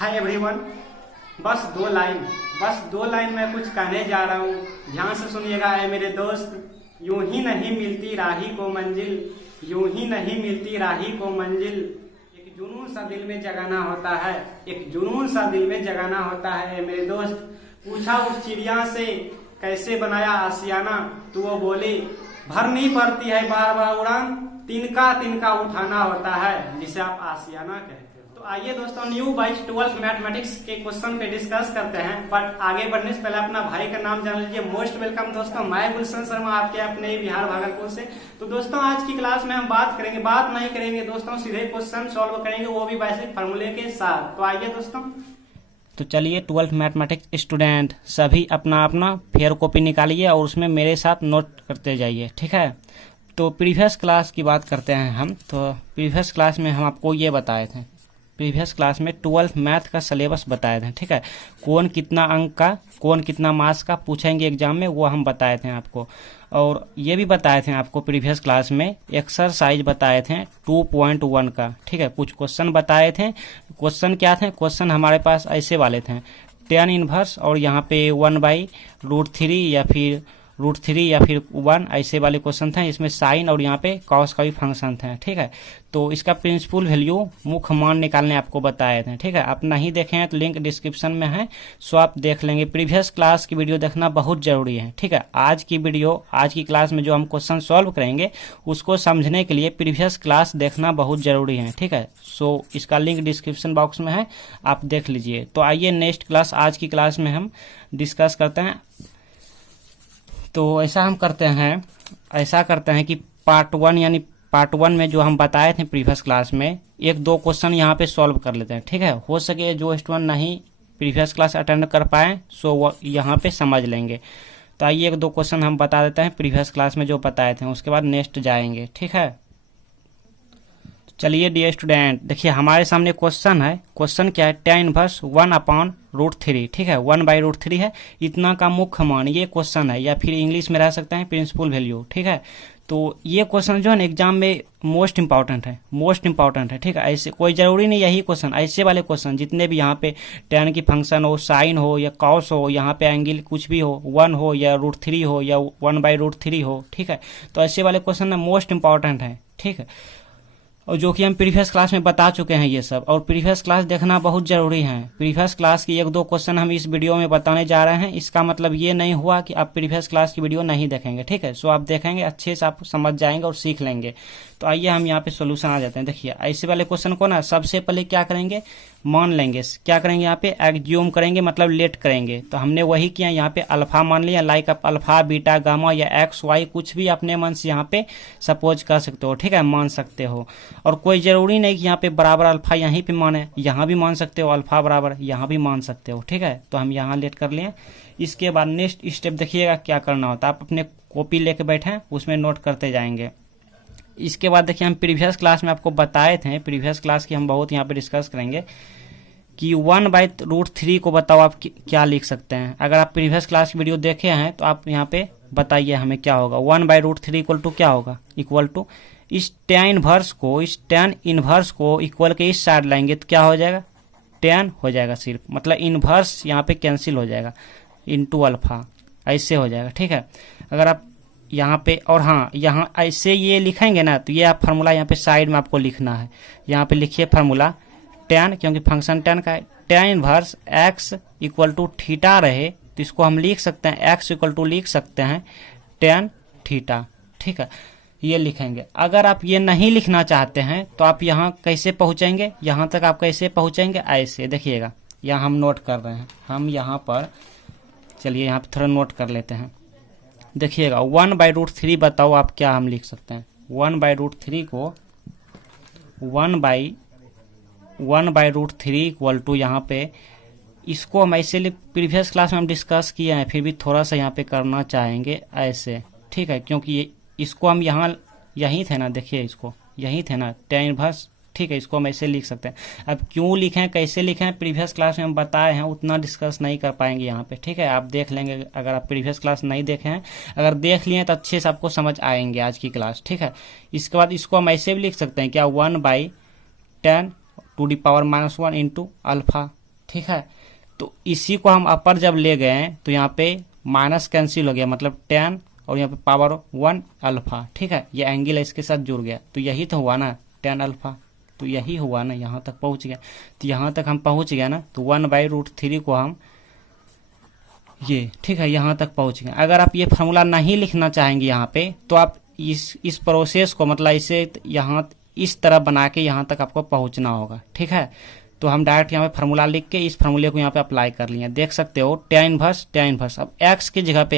Hi everyone. बस दो line मैं कुछ कहने जा रहा हूँ, ध्यान से सुनिएगा। ऐ मेरे दोस्त, यूं ही नहीं मिलती राही को मंजिल, यूं ही नहीं मिलती राही को मंजिल। एक जुनून सा दिल में जगाना होता है, एक जुनून सा दिल में जगाना होता है। ऐ मेरे दोस्त, पूछा उस चिड़िया से कैसे बनाया आशियाना, तो वो बोली भर नहीं पड़ती है बार बार उड़ान, तिनका तिनका उठाना होता है, जिसे आप आशियाना कहते हो। तो आइए दोस्तों, न्यू बाइज 12th मैथमेटिक्स के क्वेश्चन पे डिस्कस करते हैं। बट आगे बढ़ने से पहले अपना भाई का नाम जान लीजिए। मोस्ट वेलकम दोस्तों, मैं गुलशन शर्मा, आपके अपने बिहार भागलपुर से। तो दोस्तों, आज की क्लास में हम बात नहीं करेंगे दोस्तों, सीधे क्वेश्चन सॉल्व करेंगे, वो भी बेसिक फार्मूले के साथ। तो आइए दोस्तों, तो चलिए 12th मैथमेटिक्स स्टूडेंट सभी अपना अपना फेयर कॉपी निकालिए और उसमें मेरे साथ नोट करते जाइए, ठीक है। तो प्रीवियस क्लास की बात करते हैं हम। तो प्रीवियस क्लास में हम आपको ये बताए थे, प्रीवियस क्लास में 12th मैथ का सिलेबस बताए थे, ठीक है। कौन कितना अंक का, कौन कितना मार्क्स का पूछेंगे एग्जाम में, वो हम बताए थे आपको। और ये भी बताए थे आपको प्रीवियस क्लास में एक्सरसाइज बताए थे 2.1 का, ठीक है। कुछ क्वेश्चन बताए थे। क्वेश्चन क्या थे? क्वेश्चन हमारे पास ऐसे वाले थे, tan इनवर्स और यहाँ पे 1/√3 या फिर √3 या फिर 1, ऐसे वाले क्वेश्चन थे। इसमें साइन और यहाँ पे कॉस का भी फंक्शन था, ठीक है। तो इसका प्रिंसिपल वैल्यू, मुख्य मान निकालने आपको बताए थे, ठीक है। आप नहीं देखे हैं तो लिंक डिस्क्रिप्शन में है, सो आप देख लेंगे। प्रीवियस क्लास की वीडियो देखना बहुत जरूरी है, ठीक है। आज की क्लास में जो हम क्वेश्चन सॉल्व करेंगे उसको समझने के लिए प्रीवियस क्लास देखना बहुत जरूरी है, ठीक है। सो इसका लिंक डिस्क्रिप्शन बॉक्स में है, आप देख लीजिए। तो आइए नेक्स्ट क्लास, आज की क्लास में हम डिस्कस करते हैं। तो ऐसा करते हैं कि पार्ट 1 यानी पार्ट 1 में जो हम बताए थे प्रीवियस क्लास में, एक दो क्वेश्चन यहाँ पे सॉल्व कर लेते हैं, ठीक है। हो सके जो स्टूडेंट नहीं प्रीवियस क्लास अटेंड कर पाए सो वो यहाँ पे समझ लेंगे। तो आइए एक दो क्वेश्चन हम बता देते हैं प्रीवियस क्लास में जो बताए थे, उसके बाद नेक्स्ट जाएंगे, ठीक है। चलिए डियर स्टूडेंट, देखिए हमारे सामने क्वेश्चन है। क्वेश्चन क्या है? tan इनवर्स 1/√3, ठीक है। 1/√3 है, इतना का मुख्य मान, ये क्वेश्चन है, या फिर इंग्लिश में रह सकते हैं प्रिंसिपल वैल्यू, ठीक है। तो ये क्वेश्चन जो है ना एग्जाम में मोस्ट इंपॉर्टेंट है, ठीक है। ऐसे कोई जरूरी नहीं यही क्वेश्चन, ऐसे वाले क्वेश्चन जितने भी यहाँ पे tan की फंक्शन हो, साइन हो या कॉस हो, यहाँ पे एंगल कुछ भी हो, 1 हो या √3 हो या 1/√3 हो, ठीक है। तो ऐसे वाले क्वेश्चन ना मोस्ट इंपॉर्टेंट है, ठीक है, और जो कि हम प्रीवियस क्लास में बता चुके हैं ये सब। और प्रीवियस क्लास देखना बहुत जरूरी है। प्रीवियस क्लास की एक दो क्वेश्चन हम इस वीडियो में बताने जा रहे हैं, इसका मतलब ये नहीं हुआ कि आप प्रीवियस क्लास की वीडियो नहीं देखेंगे, ठीक है। सो आप देखेंगे, अच्छे से आप समझ जाएंगे और सीख लेंगे। तो आइए हम यहाँ पे सोल्यूशन आ जाते हैं। देखिए ऐसे वाले क्वेश्चन को ना सबसे पहले क्या करेंगे, मान लेंगे। क्या करेंगे यहाँ पे? एग्ज्यूम करेंगे, मतलब लेट करेंगे। तो हमने वही किया, यहाँ पे अल्फा मान लिया, लाइक आप अल्फा, बीटा, गामा या एक्स, वाई कुछ भी अपने मन से यहाँ पे सपोज कर सकते हो, ठीक है, मान सकते हो। और कोई जरूरी नहीं कि यहाँ पे बराबर अल्फा यहीं पे माने, यहाँ भी मान सकते हो, अल्फा बराबर यहाँ भी मान सकते हो, ठीक है। तो हम यहाँ लेट कर लिए। इसके बाद नेक्स्ट स्टेप देखिएगा क्या करना होता है। आप अपने कॉपी लेके बैठे, उसमें नोट करते जाएंगे। इसके बाद देखिए हम प्रीवियस क्लास में आपको बताए थे, प्रीवियस क्लास की हम बहुत यहाँ पे डिस्कस करेंगे कि 1/√3 को बताओ आप क्या लिख सकते हैं। अगर आप प्रीवियस क्लास की वीडियो देखे हैं तो आप यहाँ पे बताइए हमें क्या होगा। 1/√3 इक्वल टू क्या होगा? इक्वल टू इस tan इनवर्स को इक्वल के इस साइड लाएंगे तो क्या हो जाएगा? tan हो जाएगा सिर्फ, मतलब इनवर्स यहाँ पे कैंसिल हो जाएगा, इंटू अल्फा, ऐसे हो जाएगा, ठीक है। अगर आप यहाँ पे, और हाँ यहाँ ऐसे ये लिखेंगे ना, तो ये आप फार्मूला यहाँ पे साइड में आपको लिखना है। यहाँ पे लिखिए फार्मूला tan, क्योंकि फंक्शन tan का है। tan inverse x equal to theta रहे तो इसको हम लिख सकते हैं, x इक्वल टू लिख सकते हैं tan थीटा, ठीक है, ये लिखेंगे। अगर आप ये नहीं लिखना चाहते हैं तो आप यहाँ कैसे पहुँचेंगे, यहाँ तक आप कैसे पहुँचेंगे? ऐसे देखिएगा, यहाँ हम नोट कर रहे हैं, हम यहाँ पर चलिए यहाँ पे थोड़ा नोट कर लेते हैं। देखिएगा 1/√3 बताओ आप क्या हम लिख सकते हैं। 1/√3 को 1/√3 इक्वल टू, यहाँ पे इसको हम ऐसे प्रीवियस क्लास में हम डिस्कस किए हैं, फिर भी थोड़ा सा यहाँ पे करना चाहेंगे ऐसे, ठीक है, क्योंकि इसको हम यहाँ यहीं थे ना, देखिए इसको यहीं थे ना, tan इनवर्स, ठीक है, इसको हम ऐसे लिख सकते हैं। अब क्यों लिखें, कैसे लिखें, प्रीवियस क्लास में हम बताए हैं, उतना डिस्कस नहीं कर पाएंगे यहाँ पे, ठीक है। आप देख लेंगे अगर आप प्रीवियस क्लास नहीं देखे हैं, अगर देख लिए तो अच्छे से आपको समझ आएंगे आज की क्लास, ठीक है। इसके बाद इसको हम ऐसे भी लिख सकते हैं क्या, 1/10⁻⁻1 इंटू अल्फा, ठीक है। तो इसी को हम अपर जब ले गए हैं तो यहाँ पे माइनस कैंसिल हो गया, मतलब tan और यहाँ पे पावर 1 अल्फा, ठीक है। ये एंगल इसके साथ जुड़ गया, तो यही तो हुआ ना tan अल्फा, तो यही हुआ ना, यहाँ तक पहुँच गया। तो यहाँ तक हम पहुँच गए ना, तो 1/√3 को हम ये, ठीक है, यहाँ तक पहुँच गए। अगर आप ये फार्मूला नहीं लिखना चाहेंगे यहाँ पे, तो आप इस प्रोसेस को मतलब इसे यहाँ इस तरह बना के यहाँ तक आपको पहुँचना होगा, ठीक है। तो हम डायरेक्ट यहाँ पे फार्मूला लिख के इस फार्मूले को यहाँ पे अप्लाई कर लिए, देख सकते हो tan इनवर्स। अब x की जगह पे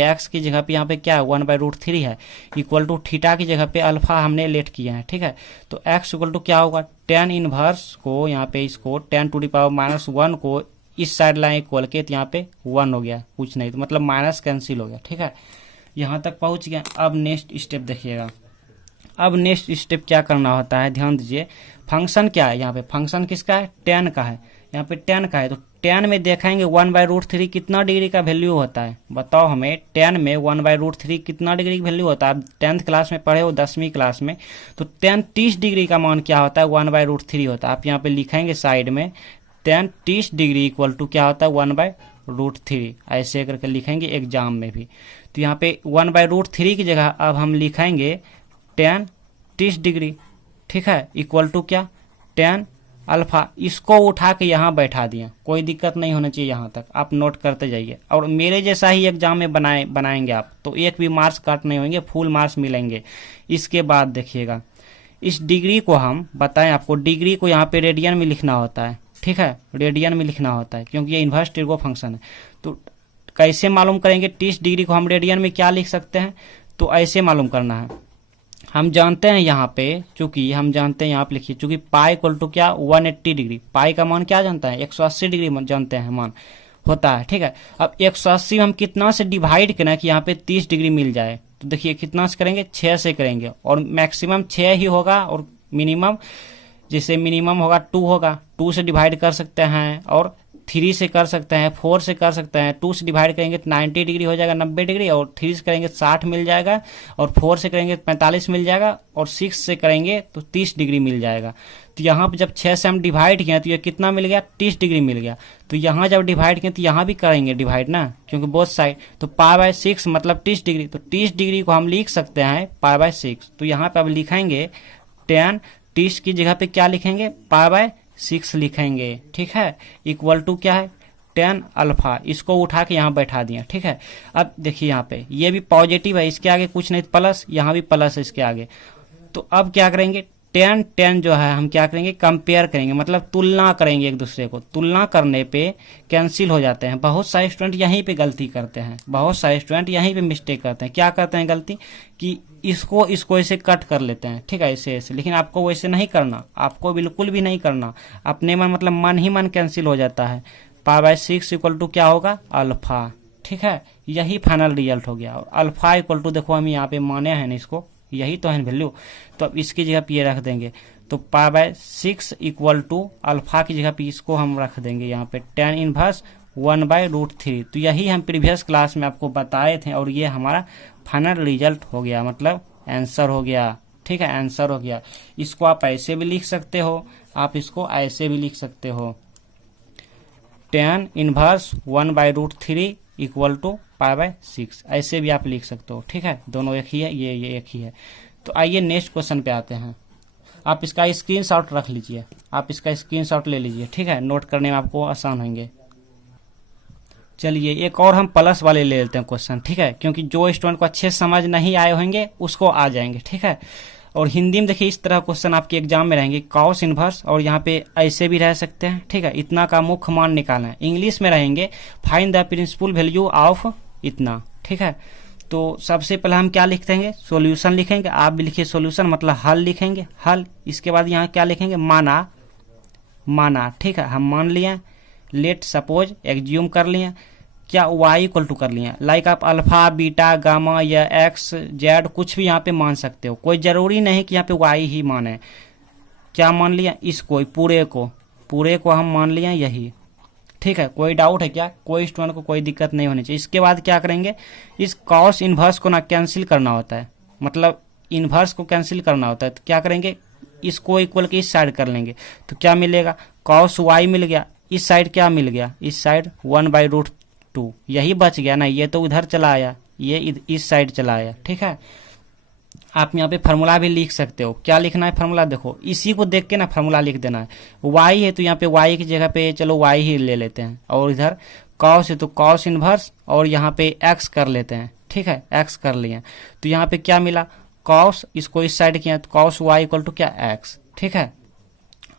यहाँ पे क्या है 1/√3 है, इक्वल टू थीटा की जगह पे अल्फा हमने लेट किया है, ठीक है। तो x इक्वल टू क्या होगा, tan इनवर्स को यहाँ पे इसको tan⁻⁻1 को इस साइड लाइन इक्वल के, तो यहाँ पे 1 हो गया, कुछ नहीं, तो मतलब माइनस कैंसिल हो गया, ठीक है। यहाँ तक पहुँच गया। अब नेक्स्ट स्टेप देखिएगा। अब नेक्स्ट स्टेप क्या करना होता है, ध्यान दीजिए। फंक्शन क्या है, यहाँ पे फंक्शन किसका है, tan का है, यहाँ पे tan का है। तो tan में देखेंगे 1/√3 कितना डिग्री का वैल्यू होता है, बताओ हमें। tan में 1/√3 कितना डिग्री का वैल्यू होता है, आप 10th क्लास में पढ़े हो, 10वीं क्लास में। तो tan 30 डिग्री का मान क्या होता है, 1/√3 होता है। आप यहाँ पे लिखेंगे साइड में tan 30 डिग्री इक्वल टू क्या होता है 1/√3, ऐसे करके लिखेंगे एग्जाम में भी। तो यहाँ पे 1/√3 की जगह अब हम लिखेंगे tan 30 डिग्री, ठीक है, इक्वल टू क्या tan अल्फा। इसको उठा के यहाँ बैठा दिया, कोई दिक्कत नहीं होना चाहिए, यहाँ तक आप नोट करते जाइए। और मेरे जैसा ही एग्जाम में बनाएंगे आप, तो एक भी मार्क्स कट नहीं होंगे, फुल मार्क्स मिलेंगे। इसके बाद देखिएगा, इस डिग्री को हम बताएं आपको, डिग्री को यहाँ पे रेडियन में लिखना होता है, ठीक है, रेडियन में लिखना होता है, क्योंकि ये इन्वर्स टिर्गो फंक्शन है। तो कैसे मालूम करेंगे 30 डिग्री को हम रेडियन में क्या लिख सकते हैं, तो ऐसे मालूम करना है। हम जानते हैं यहाँ पे, चूंकि हम जानते हैं यहाँ पे लिखिए, चूंकि पाई इक्वल टू क्या 180 डिग्री, पाई का मान क्या जानता है 180 डिग्री जानते हैं मान होता है, ठीक है। अब 180 हम कितना से डिवाइड करें कि यहाँ पे 30 डिग्री मिल जाए, तो देखिए कितना से करेंगे, 6 से करेंगे, और मैक्सिमम 6 ही होगा, और मिनिमम जैसे मिनिमम होगा 2 होगा, 2 से डिवाइड कर सकते हैं, और 3 से कर सकते हैं, 4 से कर सकते हैं। 2 से डिवाइड करेंगे तो 90 डिग्री हो जाएगा, 90 डिग्री, और 3 से करेंगे 60 मिल जाएगा, और 4 से करेंगे 45 मिल जाएगा, और 6 से करेंगे तो 30 डिग्री मिल जाएगा। तो यहाँ पर जब 6 से हम डिवाइड किए तो ये कितना मिल गया, 30 डिग्री मिल गया। तो यहाँ जब डिवाइड किए तो यहाँ भी करेंगे डिवाइड ना, क्योंकि बोथ साइड, तो π/6 मतलब 30 डिग्री। तो 30 डिग्री को हम लिख सकते हैं π/6। तो यहाँ पे अब लिखेंगे tan 30 की जगह पे क्या लिखेंगे, π/6 लिखेंगे, ठीक है, इक्वल टू क्या है tan अल्फा। इसको उठा के यहाँ बैठा दिया, ठीक है। अब देखिए यहाँ पे ये भी पॉजिटिव है, इसके आगे कुछ नहीं, प्लस, यहाँ भी प्लस है इसके आगे। तो अब क्या करेंगे, tan जो है हम क्या करेंगे, कंपेयर करेंगे, मतलब तुलना करेंगे एक दूसरे को। तुलना करने पे कैंसिल हो जाते हैं। बहुत सारे स्टूडेंट यहीं पे गलती करते हैं, बहुत सारे स्टूडेंट यहीं पे मिस्टेक करते हैं। क्या करते हैं गलती, कि इसको ऐसे कट कर लेते हैं, ठीक है, ऐसे। लेकिन आपको वैसे नहीं करना, आपको बिल्कुल भी नहीं करना। अपने मन मतलब मन ही मन कैंसिल हो जाता है। π/6 इक्वल टू क्या होगा, अल्फा, ठीक है। यही फाइनल रिजल्ट हो गया। और अल्फा इक्वल टू देखो हम यहाँ पे माने हैं ना इसको, यही तो है वैल्यू। तो अब इसकी जगह पे ये रख देंगे, तो π/6 इक्वल टू अल्फा की जगह पे इसको हम रख देंगे यहाँ पे tan इनवर्स 1/√3। तो यही हम प्रीवियस क्लास में आपको बताए थे, और ये हमारा फाइनल रिजल्ट हो गया, मतलब आंसर हो गया, ठीक है, आंसर हो गया। इसको आप ऐसे भी लिख सकते हो, आप इसको ऐसे भी लिख सकते हो, tan इनवर्स 1/√3 इक्वल टू π/6, ऐसे भी आप लिख सकते हो, ठीक है। दोनों एक ही है, ये एक ही है। तो आइए नेक्स्ट क्वेश्चन पे आते हैं। आप इसका स्क्रीनशॉट रख लीजिए, आप इसका स्क्रीनशॉट ले लीजिए, ठीक है, नोट करने में आपको आसान होंगे। चलिए एक और हम प्लस वाले ले लेते हैं क्वेश्चन, ठीक है, क्योंकि जो स्टूडेंट को अच्छे समझ नहीं आए होंगे उसको आ जाएंगे, ठीक है। और हिंदी में देखिए इस तरह क्वेश्चन आपके एग्जाम में रहेंगे, कॉस इनवर्स, और यहाँ पे ऐसे भी रह सकते हैं, ठीक है, इतना का मुख्य मान निकालना है। इंग्लिश में रहेंगे find the principal value of इतना, ठीक है। तो सबसे पहले हम क्या लिख देंगे, सॉल्यूशन लिखेंगे। आप भी लिखिए सॉल्यूशन, मतलब हल लिखेंगे, हल। इसके बाद यहाँ क्या लिखेंगे, माना, ठीक है, हम मान लिए। लेट सपोज एग्ज्यूम कर लिए, क्या y इक्वल टू कर लिए, लाइक आप अल्फा, बीटा, गामा या एक्स, जेड कुछ भी यहाँ पे मान सकते हो, कोई जरूरी नहीं कि यहाँ पे y ही माने। क्या मान लिया, इसको पूरे को हम मान लिया यही, ठीक है। कोई डाउट है क्या, कोई स्टूडेंट को कोई दिक्कत नहीं होनी चाहिए। इसके बाद क्या करेंगे, इस कॉस इनवर्स को ना कैंसिल करना होता है, मतलब इनवर्स को कैंसिल करना होता है। तो क्या करेंगे, इसको इक्वल के इस साइड कर लेंगे, तो क्या मिलेगा, कॉस y मिल गया, इस साइड क्या मिल गया, इस साइड 1/√2 यही बच गया ना, ये तो उधर चला आया, ये इस साइड चला आया। ठीक है, आप यहाँ पे फार्मूला भी लिख सकते हो। क्या लिखना है फार्मूला, देखो इसी को देख के ना फार्मूला लिख देना है। y है तो यहाँ पे y की जगह पे चलो y ही ले लेते हैं, और इधर cos है तो cos इनवर्स, और यहाँ पे x कर लेते हैं। ठीक है, x कर लिए तो यहाँ पे क्या मिला, cos, इसको इस साइड किया तो cos y इक्वल टू क्या, x। ठीक है,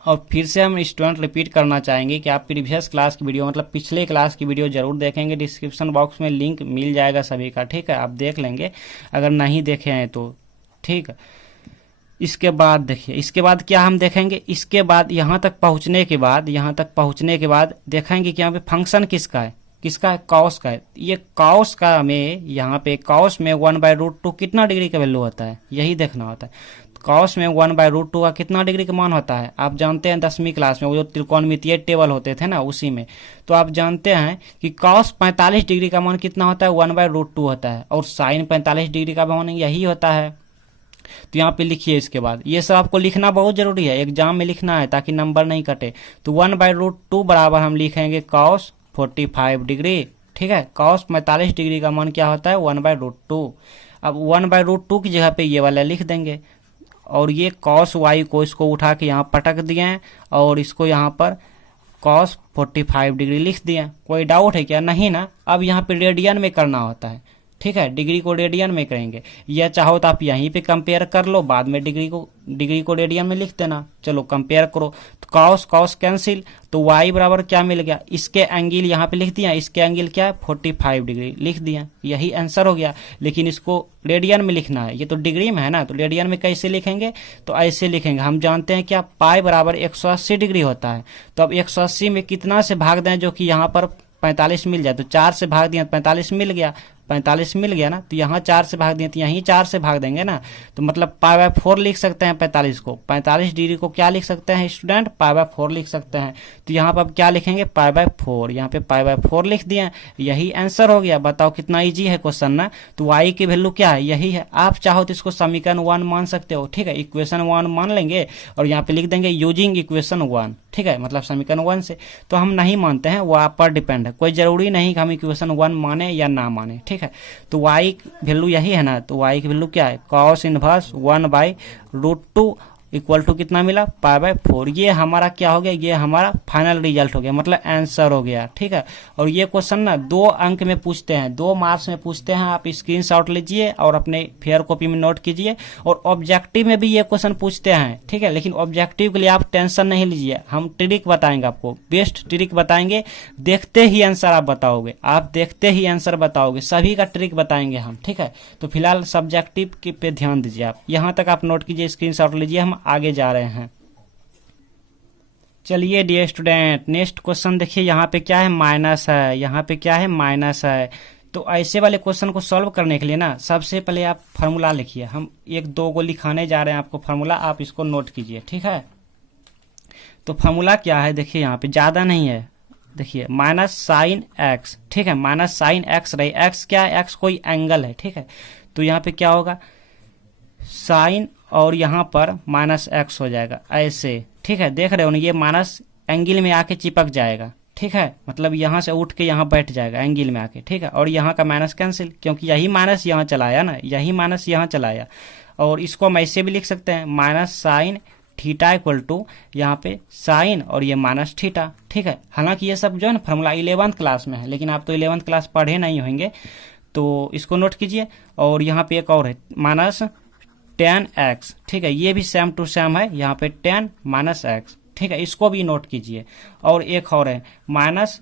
और फिर से हम स्टूडेंट रिपीट करना चाहेंगे कि आप प्रीवियस क्लास की वीडियो मतलब पिछले क्लास की वीडियो जरूर देखेंगे, डिस्क्रिप्शन बॉक्स में लिंक मिल जाएगा सभी का। ठीक है, आप देख लेंगे अगर नहीं देखे हैं तो। ठीक है, इसके बाद देखिए, इसके बाद क्या हम देखेंगे, इसके बाद यहाँ तक पहुँचने के बाद देखेंगे कि यहाँ पे फंक्शन किसका है, कॉस का है। ये कॉस का में यहाँ पे कॉस में 1/√2 कितना डिग्री का वैल्यू होता है, यही देखना होता है। कॉस में 1/√2 का कितना डिग्री का मान होता है, आप जानते हैं 10वीं क्लास में वो जो त्रिकोणमितीय टेबल होते थे ना उसी में, तो आप जानते हैं कि कॉस 45 डिग्री का मान कितना होता है, 1/√2 होता है, और साइन 45 डिग्री का मान यही होता है। तो यहाँ पे लिखिए, इसके बाद ये सब आपको लिखना बहुत जरूरी है, एग्जाम में लिखना है ताकि नंबर नहीं कटे। तो 1/√2 बराबर हम लिखेंगे कॉस 45 डिग्री। ठीक है, कॉस 45 डिग्री का मान क्या होता है, 1/√2। अब 1/√2 की जगह पे ये वाला लिख देंगे, और ये कॉस वाई को इसको उठा के यहाँ पटक दिए हैं, और इसको यहाँ पर कॉस 45 डिग्री लिख दिए। कोई डाउट है क्या, नहीं ना। अब यहाँ पे रेडियन में करना होता है। ठीक है, डिग्री को रेडियन में करेंगे, या चाहो तो आप यहीं पे कंपेयर कर लो, बाद में डिग्री को रेडियन में लिख देना। चलो कंपेयर करो, तो कॉस कैंसिल, तो y बराबर क्या मिल गया, इसके एंगल यहाँ पे लिख दिया, इसके एंगल क्या है 45 डिग्री लिख दिया, यही आंसर हो गया। लेकिन इसको रेडियन में लिखना है, ये तो डिग्री में है ना, तो रेडियन में कैसे लिखेंगे, तो ऐसे लिखेंगे। हम जानते हैं क्या, पाई बराबर 180 डिग्री होता है। तो अब 180 में कितना से भाग दें जो कि यहाँ पर 45 मिल जाए, तो 4 से भाग दिया 45 मिल गया, 45 मिल गया ना, तो यहाँ 4 से भाग दिए तो यहीं 4 से भाग देंगे ना, तो मतलब π/4 लिख सकते हैं 45 को। 45 डिग्री को क्या लिख सकते हैं स्टूडेंट, π/4 लिख सकते हैं। तो यहाँ पर अब क्या लिखेंगे, π/4, यहाँ पे π/4 लिख दिए, यही आंसर हो गया। बताओ कितना इजी है क्वेश्चन ना। तो y की वैल्यू क्या है, यही है। आप चाहो तो इसको समीकरण 1 मान सकते हो। ठीक है, इक्वेशन 1 मान लेंगे और यहाँ पे लिख देंगे यूजिंग इक्वेशन 1। ठीक है, मतलब समीकरण 1 से। तो हम नहीं मानते हैं, वो आप पर डिपेंड है, कोई जरूरी नहीं कि हम इक्वेशन 1 माने या ना माने। ठीक है, तो y वैल्यू यही है ना, तो y की वैल्यू क्या है, cos इनवर्स 1/√2 इक्वल टू कितना मिला, π/4। ये हमारा क्या हो गया, ये हमारा फाइनल रिजल्ट हो गया, मतलब आंसर हो गया। ठीक है, और ये क्वेश्चन ना 2 अंक में पूछते हैं, 2 मार्क्स में पूछते हैं। आप स्क्रीनशॉट लीजिए और अपने फेयर कॉपी में नोट कीजिए। और ऑब्जेक्टिव में भी ये क्वेश्चन पूछते हैं। ठीक है, लेकिन ऑब्जेक्टिव के लिए आप टेंशन नहीं लीजिए, हम ट्रिक बताएंगे आपको, बेस्ट ट्रिक बताएंगे। देखते ही आंसर आप बताओगे, आप देखते ही आंसर बताओगे, सभी का ट्रिक बताएंगे हम। ठीक है, तो फिलहाल सब्जेक्टिव पे ध्यान दीजिए। आप यहाँ तक आप नोट कीजिए, स्क्रीनशॉट लीजिए, हम आगे जा रहे हैं। चलिए डियर स्टूडेंट, नेक्स्ट क्वेश्चन देखिए, यहाँ पे क्या है, माइनस है, यहाँ पे क्या है, माइनस है। तो ऐसे वाले क्वेश्चन को सॉल्व करने के लिए ना सबसे पहले आप फार्मूला लिखिए। हम 1-2 को लिखाने जा रहे हैं आपको फार्मूला, आप इसको नोट कीजिए। ठीक है, तो फार्मूला क्या है, देखिए यहाँ पे ज़्यादा नहीं है, देखिए माइनस साइन एक्स। ठीक है, माइनस साइन एक्स रहे, एक्स क्या है, एक्स कोई एंगल है। ठीक है, तो यहाँ पे क्या होगा, साइन और यहाँ पर माइनस एक्स हो जाएगा ऐसे। ठीक है, देख रहे हो ना, ये माइनस एंगल में आके चिपक जाएगा। ठीक है, मतलब यहाँ से उठ के यहाँ बैठ जाएगा एंगल में आके। ठीक है, और यहाँ का माइनस कैंसिल, क्योंकि यही माइनस यहाँ चलाया ना, यही माइनस यहाँ चलाया। और इसको हम ऐसे भी लिख सकते हैं, minus sine theta equal to यहाँ पे साइन और ये माइनस थीटा। ठीक है, हालांकि ये सब जो है ना फार्मूला 11th क्लास में है, लेकिन आप तो 11th क्लास पढ़े नहीं होंगे, तो इसको नोट कीजिए। और यहाँ पे एक और है, माइनस tan x। ठीक है, ये भी सेम टू सेम है, यहाँ पे tan माइनस x। ठीक है, इसको भी नोट कीजिए। और एक और है माइनस,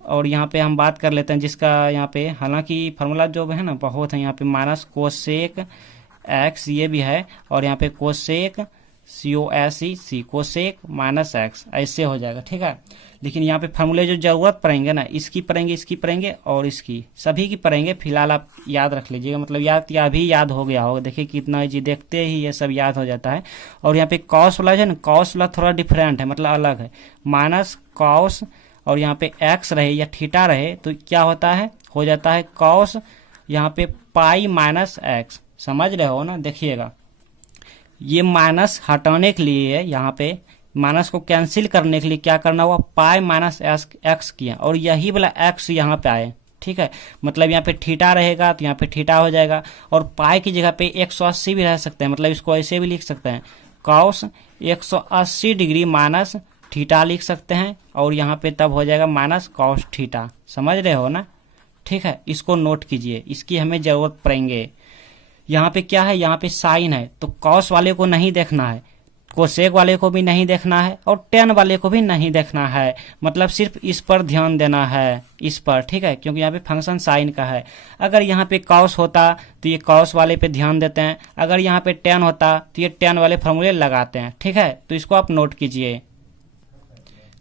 और यहाँ पे हम बात कर लेते हैं जिसका यहाँ पे, हालांकि फार्मूला जो है ना बहुत है, यहाँ पे माइनस कोसेक x ये भी है, और यहाँ पे cosec COSEC cosec minus x ऐसे हो जाएगा। ठीक है, लेकिन यहाँ पे फार्मूले जो जरूरत पड़ेंगे ना, इसकी पड़ेंगे, इसकी पड़ेंगे और इसकी, सभी की पड़ेंगे। फिलहाल आप याद रख लीजिएगा, मतलब या भी याद हो गया होगा। देखिए कितना इजी, देखते ही ये सब याद हो जाता है। और यहाँ पे कॉस वाला है ना, कॉस वाला थोड़ा डिफरेंट है, मतलब अलग है। माइनस कॉस और यहाँ पे एक्स रहे या थीटा रहे तो क्या होता है, हो जाता है कॉस यहाँ पे पाई माइनस एक्स। समझ रहे हो ना, देखिएगा ये माइनस हटाने के लिए यहाँ पे माइनस को कैंसिल करने के लिए क्या करना हुआ, पाई माइनस एक्स किया और यही वाला एक्स यहाँ पे आए, ठीक है। मतलब यहाँ पे थीटा रहेगा तो यहाँ पे थीटा हो जाएगा और पाई की जगह पे 180 भी रह सकते हैं, मतलब इसको ऐसे भी लिख सकते हैं, कॉस 180 डिग्री माइनस थीटा लिख सकते हैं और यहाँ पे तब हो जाएगा माइनस कॉस थीटा। समझ रहे हो ना, ठीक है। इसको नोट कीजिए, इसकी हमें जरूरत पड़ेंगे। यहाँ पे क्या है, यहाँ पे साइन है तो कॉस वाले को नहीं देखना है, कोसेक वाले को भी नहीं देखना है और टेन वाले को भी नहीं देखना है, मतलब सिर्फ इस पर ध्यान देना है, इस पर, ठीक है, क्योंकि यहाँ पे फंक्शन साइन का है। अगर यहाँ पे कॉस होता तो ये कॉस वाले पे ध्यान देते हैं, अगर यहाँ पे टेन होता तो ये टेन वाले फॉर्मूले लगाते हैं, ठीक है। तो इसको आप नोट कीजिए।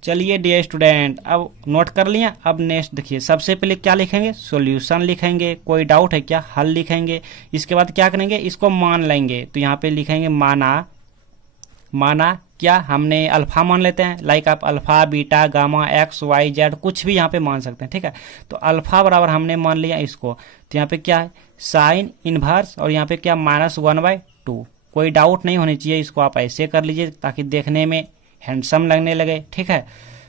चलिए डियर स्टूडेंट, अब नोट कर लिया। अब नेक्स्ट देखिए, सबसे पहले क्या लिखेंगे, सॉल्यूशन लिखेंगे, कोई डाउट है क्या, हल लिखेंगे। इसके बाद क्या करेंगे, इसको मान लेंगे, तो यहाँ पे लिखेंगे माना क्या, हमने अल्फा मान लेते हैं, लाइक आप alpha beta gamma x y z कुछ भी यहाँ पे मान सकते हैं, ठीक है। तो अल्फा बराबर हमने मान लिया इसको, तो यहाँ पे क्या है साइन इनवर्स और यहाँ पे क्या -1/2। कोई डाउट नहीं होनी चाहिए, इसको आप ऐसे कर लीजिए ताकि देखने में हैंडसम लगने लगे, ठीक है,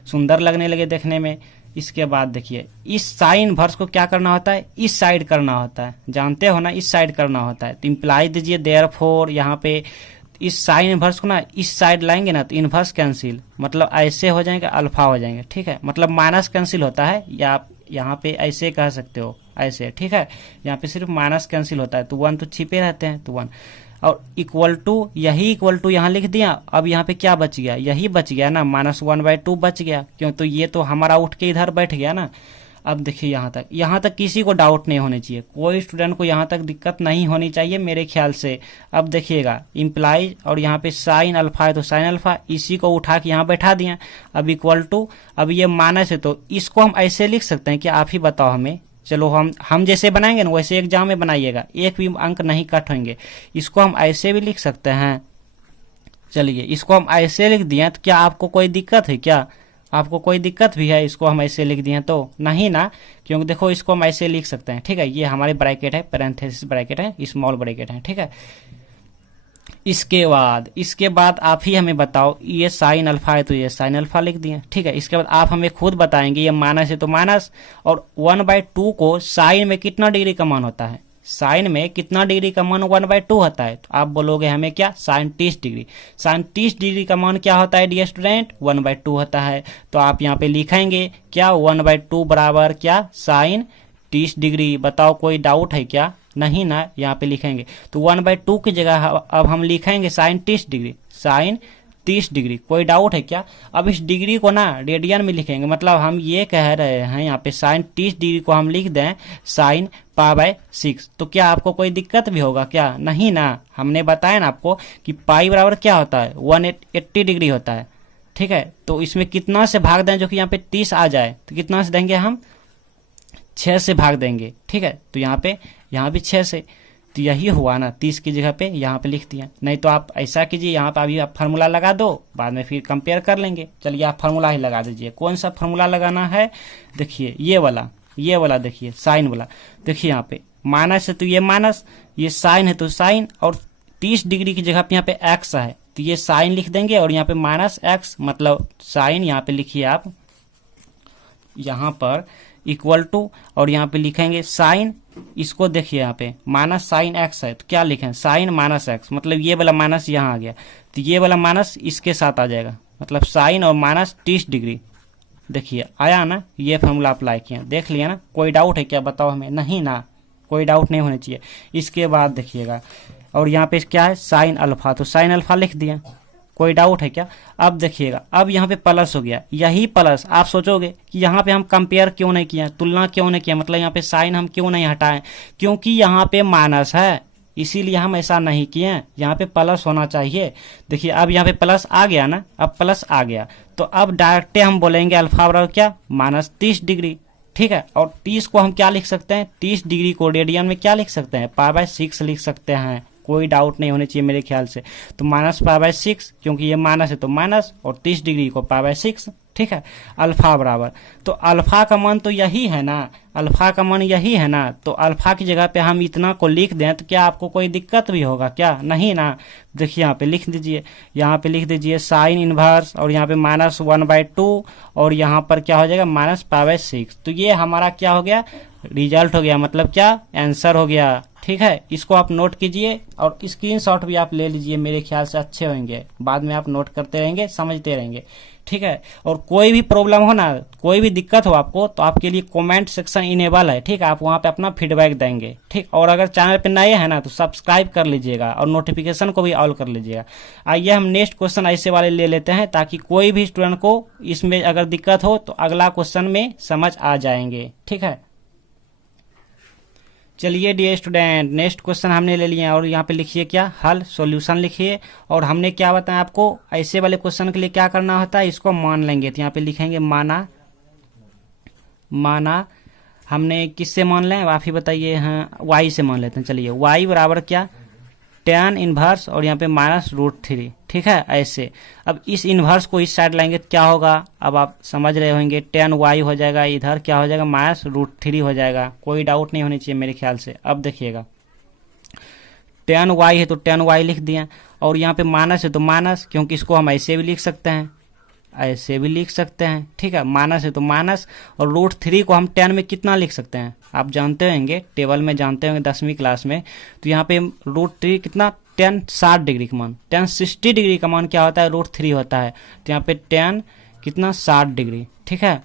सुंदर लगने लगे देखने में। इसके बाद देखिए, इस साइन इनवर्स को क्या करना होता है, इस साइड करना होता है, जानते हो ना, इस साइड करना होता है। तो इम्प्लाई दीजिए देयरफॉर, यहाँ पे इस साइन इनवर्स को ना इस साइड लाएंगे ना तो इनवर्स कैंसिल, मतलब ऐसे हो जाएंगे, अल्फा हो जाएंगे, ठीक है। मतलब माइनस कैंसिल होता है, या आप यहाँ पे ऐसे कह सकते हो, ऐसे, ठीक है। यहाँ पे सिर्फ माइनस कैंसिल होता है, तो 1 तो छिपे रहते हैं, तो 1 और इक्वल टू, यही इक्वल टू यहाँ लिख दिया। अब यहाँ पे क्या बच गया, यही बच गया ना, -1/2 बच गया, क्यों, तो ये तो हमारा उठ के इधर बैठ गया ना। अब देखिए यहाँ तक किसी को डाउट नहीं होने चाहिए, कोई स्टूडेंट को यहाँ तक दिक्कत नहीं होनी चाहिए मेरे ख्याल से। अब देखिएगा इम्प्लाइज और यहाँ पे साइन अल्फा है तो साइन अल्फा, इसी को उठा के यहाँ बैठा दिया। अब इक्वल टू, अब ये माइनस है तो इसको हम ऐसे लिख सकते हैं कि आप ही बताओ हमें, चलो हम जैसे बनाएंगे ना वैसे एग्जाम में बनाइएगा, एक भी अंक नहीं कट होंगे। इसको हम ऐसे भी लिख सकते हैं, चलिए इसको हम ऐसे लिख दिए, तो क्या आपको कोई दिक्कत है क्या, आपको कोई दिक्कत भी है इसको हम ऐसे लिख दिए तो नहीं ना, क्योंकि देखो इसको हम ऐसे लिख सकते हैं, ठीक है। ये हमारे ब्रैकेट है, पैरेंथेसिस ब्रैकेट है, स्मॉल ब्रैकेट है, ठीक है। इसके बाद आप ही हमें बताओ, ये साइन अल्फा है तो ये साइन अल्फा लिख दिए, ठीक है। इसके बाद आप हमें खुद बताएंगे, ये माइनस है तो माइनस, और 1/2 को साइन में कितना डिग्री का मान होता है, साइन में कितना डिग्री का मान 1/2 होता है, तो आप बोलोगे हमें क्या, साइन 30 डिग्री। साइन 30 डिग्री का मान क्या होता है डियर स्टूडेंट, 1/2 होता है। तो आप यहाँ पे लिखेंगे क्या, 1/2 बराबर क्या, साइन 30 डिग्री। बताओ कोई डाउट है क्या, नहीं ना, यहाँ पे लिखेंगे। तो 1/2 की जगह अब हम लिखेंगे साइन 30 डिग्री, साइन 30 डिग्री। कोई डाउट है क्या। अब इस डिग्री को ना रेडियन में लिखेंगे, मतलब हम ये कह रहे हैं यहाँ पे साइन 30 डिग्री को हम लिख दें साइन π/6, तो क्या आपको कोई दिक्कत भी होगा क्या, नहीं ना। हमने बताया ना आपको कि पाई बराबर क्या होता है, 180 डिग्री होता है, ठीक है। तो इसमें कितना से भाग दें जो कि यहाँ पे 30 आ जाए, तो कितना से देंगे हम, 6 से भाग देंगे, ठीक है। तो यहाँ भी 6 से, तो यही हुआ ना, 30 की जगह पे यहाँ पे लिख दिया। नहीं तो आप ऐसा कीजिए, यहाँ पे अभी आप फार्मूला लगा दो, बाद में फिर कंपेयर कर लेंगे। चलिए आप फार्मूला ही लगा दीजिए। कौन सा फार्मूला लगाना है, देखिए ये वाला देखिए, साइन वाला। देखिए यहाँ पे माइनस है तो ये माइनस, ये साइन है तो साइन, और 30 डिग्री की जगह पे यहाँ पे एक्स है तो ये साइन लिख देंगे और यहाँ पे माइनस एक्स, मतलब साइन यहाँ पे लिखिए आप, यहाँ पर इक्वल टू, और यहाँ पे लिखेंगे साइन, इसको देखिए यहाँ पे माइनस साइन एक्स है तो क्या लिखें, साइन माइनस एक्स, मतलब ये वाला माइनस यहाँ आ गया तो ये वाला माइनस इसके साथ आ जाएगा, मतलब साइन और माइनस 30 डिग्री। देखिए आया ना, ये फॉर्मूला अप्लाई किया, देख लिया ना। कोई डाउट है क्या, बताओ हमें, नहीं ना, कोई डाउट नहीं होना चाहिए। इसके बाद देखिएगा, और यहाँ पे क्या है साइन अल्फा, तो साइन अल्फा लिख दिया। कोई डाउट है क्या। अब देखिएगा, अब यहाँ पे प्लस हो गया, यही प्लस आप सोचोगे कि यहाँ पे हम कंपेयर क्यों नहीं किया, तुलना क्यों नहीं किया, मतलब यहाँ पे साइन हम क्यों नहीं हटाएं, क्योंकि यहाँ पे माइनस है इसीलिए हम ऐसा नहीं किए, यहाँ पे प्लस होना चाहिए। देखिए अब यहाँ पे प्लस आ गया ना, अब प्लस आ गया तो अब डायरेक्ट हम बोलेंगे अल्फा बराबर क्या, -30 डिग्री, ठीक है। और 30 को हम क्या लिख सकते हैं, 30 डिग्री को रेडियन में क्या लिख सकते हैं, π/6 लिख सकते हैं। कोई डाउट नहीं होने चाहिए मेरे ख्याल से। तो -π/6, क्योंकि ये माइनस है तो माइनस, और 30 डिग्री को π/6 ठीक है, अल्फा बराबर, तो अल्फा का मान तो यही है ना, अल्फा का मान यही है ना, तो अल्फा की जगह पे हम इतना को लिख दें तो क्या आपको कोई दिक्कत भी होगा क्या? नहीं ना। देखिए यहाँ पे लिख दीजिए, यहाँ पे लिख दीजिए साइन इनवर्स और यहाँ पे -1/2 और यहाँ पर क्या हो जाएगा -π/6। तो ये हमारा क्या हो गया, रिजल्ट हो गया, मतलब क्या, आंसर हो गया। ठीक है, इसको आप नोट कीजिए और स्क्रीनशॉट भी आप ले लीजिए, मेरे ख्याल से अच्छे होंगे, बाद में आप नोट करते रहेंगे, समझते रहेंगे। ठीक है, और कोई भी प्रॉब्लम हो ना, कोई भी दिक्कत हो आपको, तो आपके लिए कमेंट सेक्शन इनेबल है। ठीक है, आप वहां पे अपना फीडबैक देंगे। ठीक, और अगर चैनल पे नए हैं ना तो सब्सक्राइब कर लीजिएगा और नोटिफिकेशन को भी ऑल कर लीजिएगा। आइए हम नेक्स्ट क्वेश्चन ऐसे वाले ले लेते हैं, ताकि कोई भी स्टूडेंट को इसमें अगर दिक्कत हो तो अगला क्वेश्चन में समझ आ जाएंगे। ठीक है, चलिए डियर स्टूडेंट, नेक्स्ट क्वेश्चन हमने ले लिया और यहाँ पे लिखिए क्या, हल, सॉल्यूशन लिखिए। और हमने क्या बताया आपको, ऐसे वाले क्वेश्चन के लिए क्या करना होता है, इसको मान लेंगे। तो यहाँ पे लिखेंगे माना हमने किससे मान लें, आप ही बताइए। हाँ, y से मान लेते हैं। चलिए y बराबर क्या, tan इनवर्स और यहाँ पे -√3। ठीक है, ऐसे। अब इस इनवर्स को इस साइड लाएंगे तो क्या होगा, अब आप समझ रहे होंगे, tan y हो जाएगा, इधर क्या हो जाएगा -√3 हो जाएगा। कोई डाउट नहीं होनी चाहिए मेरे ख्याल से। अब देखिएगा, tan y है तो tan y लिख दिया, और यहाँ पे माइनस है तो माइनस, क्योंकि इसको हम ऐसे भी लिख सकते हैं, ऐसे भी लिख सकते हैं। ठीक है, माइनस है तो माइनस, और √3 को हम tan में कितना लिख सकते हैं, आप जानते होंगे, टेबल में जानते होंगे 10वीं क्लास में। तो यहाँ पे √3 कितना, tan 60 डिग्री का मान, tan 60 डिग्री का मान क्या होता है, √3 होता है। तो यहाँ पे tan कितना, 60 डिग्री। ठीक है,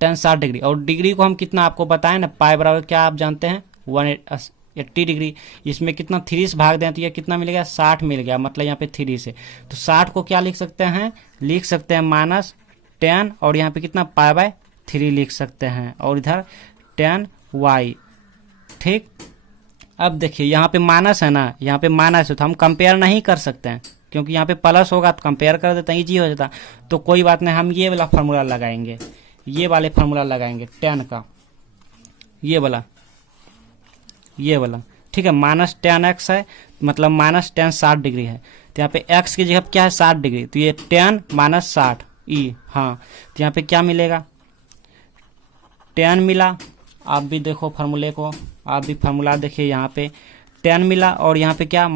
tan 60 डिग्री, और डिग्री को हम कितना आपको बताएं ना, पाई बराबर क्या आप जानते हैं, 180 डिग्री। इसमें कितना 3 से भाग दें तो ये कितना मिल गया, 60 मिल गया, मतलब यहाँ पे 3 से। तो 60 को क्या लिख सकते हैं, लिख सकते हैं -tan, और यहाँ पे कितना π/3 लिख सकते हैं, और इधर tan y। ठीक, अब देखिए यहाँ पे माइनस है ना, यहाँ पे माइनस है तो हम कंपेयर नहीं कर सकते हैं, क्योंकि यहाँ पे प्लस होगा तो कंपेयर कर देते हैं, ईजी हो जाता। तो कोई बात नहीं, हम ये वाला फार्मूला लगाएंगे, ये वाले फार्मूला लगाएंगे tan का, ये वाला। ठीक है, -tan x है, मतलब -tan 60 डिग्री है। तो यहाँ पे x की जगह क्या है, 60 डिग्री, तो ये tan -60 ई। हाँ, तो यहाँ पे क्या मिलेगा, tan मिला। आप भी देखो फार्मूले को, आप भी फार्मूला देखिए, यहाँ पे tan मिला, और यहाँ पे क्या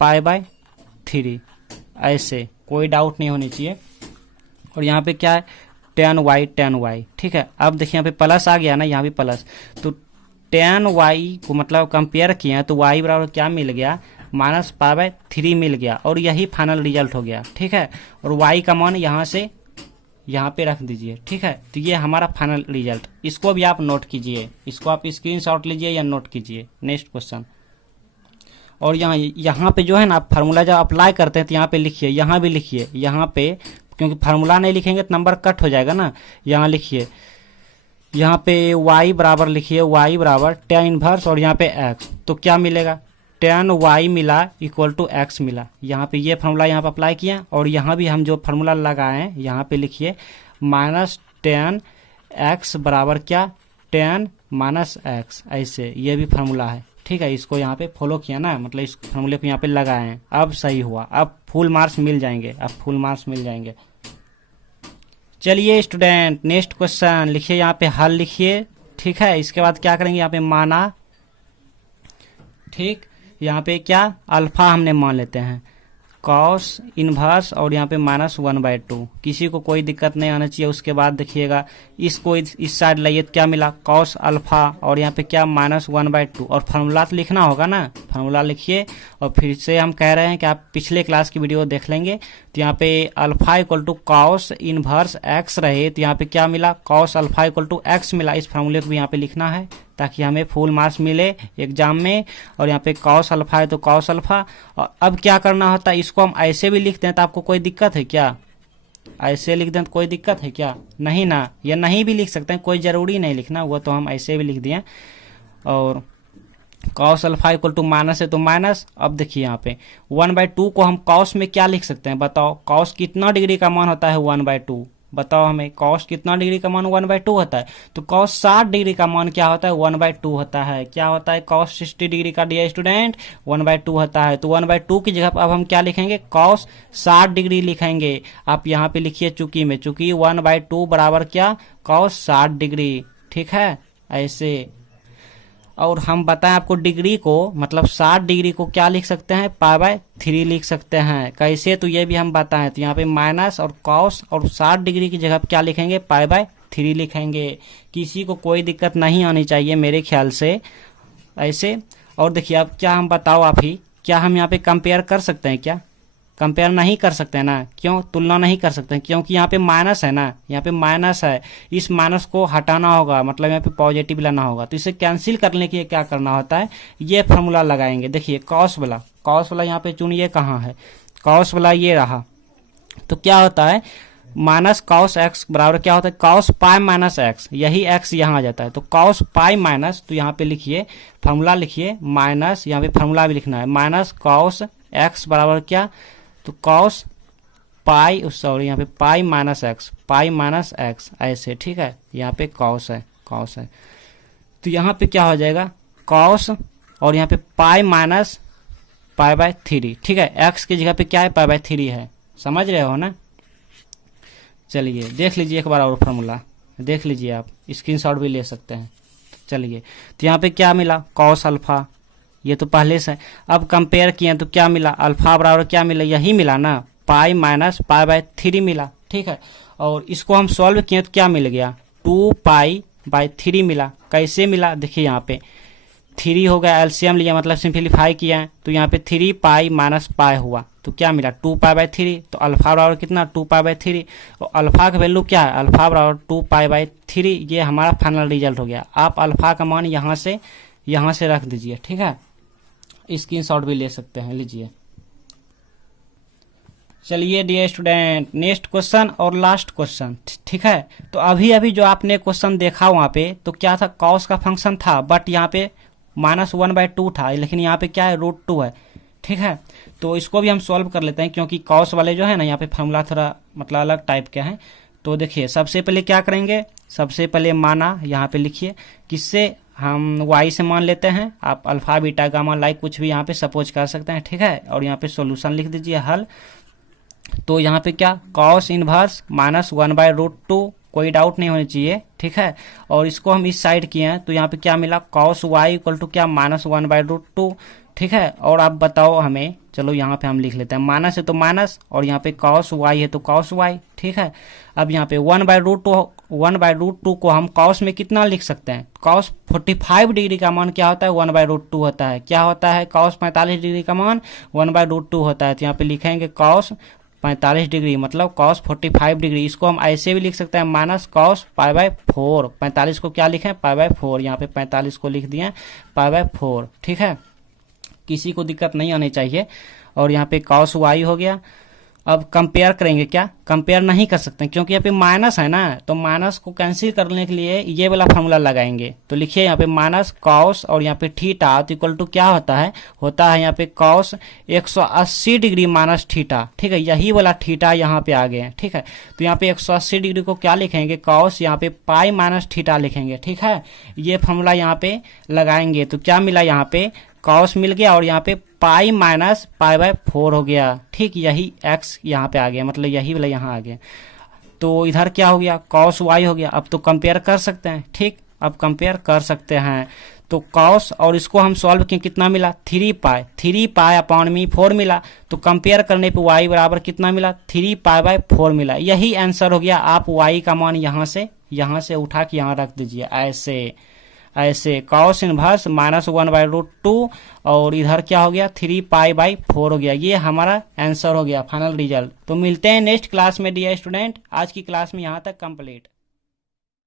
π/3, ऐसे, कोई डाउट नहीं होनी चाहिए। और यहाँ पे क्या है, tan y। ठीक है, अब देखिए यहाँ पे प्लस आ गया ना, यहाँ भी प्लस, तो tan y को मतलब कंपेयर किया तो y बराबर क्या मिल गया, -π/3 मिल गया, और यही फाइनल रिजल्ट हो गया। ठीक है, और y का मान यहाँ से यहाँ पे रख दीजिए। ठीक है, तो ये हमारा फाइनल रिजल्ट, इसको भी आप नोट कीजिए, इसको आप स्क्रीनशॉट लीजिए या नोट कीजिए। नेक्स्ट क्वेश्चन, और यहाँ पे जो है ना, आप फार्मूला जब अप्लाई करते हैं तो यहाँ पे लिखिए, यहाँ भी लिखिए, यहाँ पे, क्योंकि फार्मूला नहीं लिखेंगे तो नंबर कट हो जाएगा ना। यहाँ लिखिए, यहाँ पे y बराबर लिखिए, y बराबर tan इनवर्स और यहाँ पे x, तो क्या मिलेगा, tan y मिला इक्वल टू x मिला। यहाँ पे ये फार्मूला यहाँ पे अप्लाई किया, और यहाँ भी हम जो फार्मूला लगाए हैं यहाँ पे लिखिए -tan x बराबर क्या, tan -x, ऐसे, ये भी फार्मूला है। ठीक है, इसको यहाँ पे फॉलो किया ना, मतलब इस फार्मूले को यहाँ पे लगाए हैं, अब सही हुआ, अब फुल मार्क्स मिल जाएंगे, अब फुल मार्क्स मिल जाएंगे। चलिए स्टूडेंट, नेक्स्ट क्वेश्चन लिखिए, यहाँ पे हल लिखिए। ठीक है, इसके बाद क्या करेंगे, यहाँ पे माना। ठीक, यहाँ पे क्या, अल्फा हमने मान लेते हैं, कॉस इनवर्स और यहाँ पे -1/2, किसी को कोई दिक्कत नहीं आना चाहिए। उसके बाद देखिएगा, इसको इस साइड लाइए तो क्या मिला, कॉस अल्फा, और यहाँ पे क्या -1/2, और फार्मूला तो लिखना होगा ना, फार्मूला लिखिए। और फिर से हम कह रहे हैं कि आप पिछले क्लास की वीडियो देख लेंगे, तो यहाँ पे alpha equal to cos inverse x रहे, तो यहाँ पे क्या मिला, cos alpha equal to x मिला। इस फार्मूले को भी यहाँ पे लिखना है ताकि हमें फुल मार्क्स मिले एग्जाम में। और यहाँ पे कॉस अल्फा है तो कॉस अल्फा। और अब क्या करना होता है, इसको हम ऐसे भी लिख दें तो आपको कोई दिक्कत है क्या, ऐसे लिख दें तो कोई दिक्कत है क्या, नहीं ना, या नहीं भी लिख सकते हैं, कोई ज़रूरी नहीं लिखना, वो तो हम ऐसे भी लिख दिए। और cos alpha equal to minus है तो माइनस। अब देखिए यहाँ पे 1/2 को हम कॉस में क्या लिख सकते हैं, बताओ, कॉस कितना डिग्री का मान होता है, 1/2, बताओ हमें, कॉस कितना डिग्री का मान 1/2 होता है, तो कॉस 60 डिग्री का मान क्या होता है 1/2 होता है। क्या होता है कॉस 60 डिग्री का डियर स्टूडेंट 1/2 होता है। तो 1/2 की जगह पर अब हम क्या लिखेंगे, कॉस 60 डिग्री लिखेंगे। आप यहाँ पे लिखिए चूंकि में, चूंकि 1/2 बराबर क्या, कॉस 60 डिग्री, ठीक है ऐसे। और हम बताएं आपको डिग्री को, मतलब 60 डिग्री को क्या लिख सकते हैं, π/3 लिख सकते हैं। कैसे, तो ये भी हम बताएं। तो यहाँ पे माइनस और कॉस और 60 डिग्री की जगह पे क्या लिखेंगे, π/3 लिखेंगे। किसी को कोई दिक्कत नहीं आनी चाहिए मेरे ख्याल से ऐसे। और देखिए अब क्या हम बताओ आप ही, क्या हम यहाँ पे कंपेयर कर सकते हैं क्या, कंपेयर नहीं कर सकते हैं ना, क्यों, तुलना नहीं कर सकते हैं, क्योंकि यहाँ पे माइनस है ना, यहाँ पे माइनस है, इस माइनस को हटाना होगा, मतलब यहाँ पे पॉजिटिव लाना होगा। तो इसे कैंसिल करने के लिए क्या करना होता है, ये फार्मूला लगाएंगे। देखिए कॉस वाला यहाँ पे चुनिए कहाँ है, कॉस वाला ये रहा। तो क्या होता है माइनस कॉस एक्स बराबर क्या होता है, कॉस पाई माइनस एक्स, यही एक्स यहाँ आ जाता है। तो कॉस पाई माइनस, तो यहाँ पे लिखिए फार्मूला लिखिए माइनस, यहाँ पे फार्मूला भी लिखना है, माइनस कॉस एक्स बराबर क्या, तो कॉस पाई, सॉरी यहाँ पे पाई माइनस एक्स ऐसे, ठीक है। यहाँ पे कॉस है, तो यहाँ पे क्या हो जाएगा कॉस और यहाँ पे पाई माइनस π/3, ठीक है। एक्स की जगह पे क्या है, π/3 है, समझ रहे हो ना। चलिए देख लीजिए एक बार और फार्मूला देख लीजिए, आप स्क्रीनशॉट भी ले सकते हैं। चलिए तो यहाँ पे क्या मिला, कॉस अल्फा, ये तो पहले से। अब कंपेयर किए तो क्या मिला, अल्फा बराबर क्या मिला, यही मिला ना, पाई माइनस π/3 मिला, ठीक है। और इसको हम सॉल्व किए तो क्या मिल गया, 2π/3 मिला। कैसे मिला, देखिए यहाँ पे 3 हो गया, एलसीएम लिया मतलब सिंप्लीफाई किया है, तो यहाँ पे 3π माइनस पाई हुआ, तो क्या मिला 2π/3। तो अल्फा बराबर कितना 2π/3, और अल्फा का वैल्यू क्या है, अल्फा बराबर 2π/3। ये हमारा फाइनल रिजल्ट हो गया। आप अल्फा का मान यहाँ से रख दीजिए, ठीक है। स्क्रीनशॉट भी ले सकते हैं, लीजिए। चलिए डियर स्टूडेंट, नेक्स्ट क्वेश्चन और लास्ट क्वेश्चन, ठीक है। तो अभी जो आपने क्वेश्चन देखा वहां पे, तो क्या था, कॉस का फंक्शन था, बट यहाँ पे -1/2 था, लेकिन यहाँ पे क्या है, √2 है, ठीक है। तो इसको भी हम सॉल्व कर लेते हैं, क्योंकि कॉस वाले जो है ना यहाँ पे फॉर्मूला थोड़ा मतलब अलग टाइप के हैं। तो देखिए सबसे पहले क्या करेंगे, सबसे पहले माना यहाँ पे लिखिए, किससे, हम y से मान लेते हैं। आप अल्फा बीटा गामा लाइक कुछ भी यहाँ पे सपोज कर सकते हैं, ठीक है। और यहाँ पे सॉल्यूशन लिख दीजिए, हल। तो यहाँ पे क्या, कॉस इनवर्स -1/√2, कोई डाउट नहीं होनी चाहिए, ठीक है। और इसको हम इस साइड किए हैं, तो यहाँ पे क्या मिला, कॉस y इक्वल टू क्या, -1/√2, ठीक है। और आप बताओ हमें, चलो यहाँ पे हम लिख लेते हैं, माइनस है तो माइनस, और यहाँ पे कॉस y है तो कॉस y, ठीक है। अब यहाँ पे 1/√2 को हम कॉस में कितना लिख सकते हैं, कॉस 45 डिग्री का मान क्या होता है, 1/√2 होता है। क्या होता है, कॉस 45 डिग्री का मान 1/√2 होता है। तो यहाँ पे लिखेंगे कॉस 45 डिग्री मतलब कॉस 45 डिग्री। इसको हम ऐसे भी लिख सकते हैं, माइनस कॉस π/4। 45 को क्या लिखें, π/4, यहाँ पे 45 को लिख दिए π/4, ठीक है। किसी को दिक्कत नहीं आनी चाहिए। और यहाँ पे कॉस y हो गया। अब कंपेयर करेंगे, क्या कंपेयर नहीं कर सकते क्योंकि यहाँ पे माइनस है ना, तो माइनस को कैंसिल करने के लिए ये वाला फार्मूला लगाएंगे। तो लिखिए यहाँ पे माइनस कॉस और यहाँ पे थीटा तो इक्वल टू क्या होता है यहाँ पे कॉस 180 डिग्री माइनस थीटा, ठीक है। यही वाला थीटा यहाँ पे आ गए हैं, ठीक है। तो यहाँ पे 180 डिग्री को क्या लिखेंगे, कॉस यहाँ पे पाई माइनस थीटा लिखेंगे, ठीक है। ये फार्मूला यहाँ पे लगाएंगे तो क्या मिला, यहाँ पे कॉस मिल गया और यहाँ पे पाई माइनस π/4 हो गया, ठीक। यही एक्स यहाँ पे आ गया, मतलब यही वाला यहाँ आ गया। तो इधर क्या हो गया, कॉस y हो गया। अब तो कंपेयर कर सकते हैं, ठीक। अब कंपेयर कर सकते हैं तो कॉस और इसको हम सॉल्व किए, कितना मिला 3π/4 मिला। तो कंपेयर करने पे y बराबर कितना मिला 3π/4 मिला। यही आंसर हो गया। आप y का मान यहाँ से उठा के यहाँ रख दीजिए, ऐसे कॉस इनवर्स -1/√2 और इधर क्या हो गया 3π/4 हो गया। ये हमारा आंसर हो गया, फाइनल रिजल्ट। तो मिलते हैं नेक्स्ट क्लास में डियर स्टूडेंट। आज की क्लास में यहाँ तक कंप्लीट।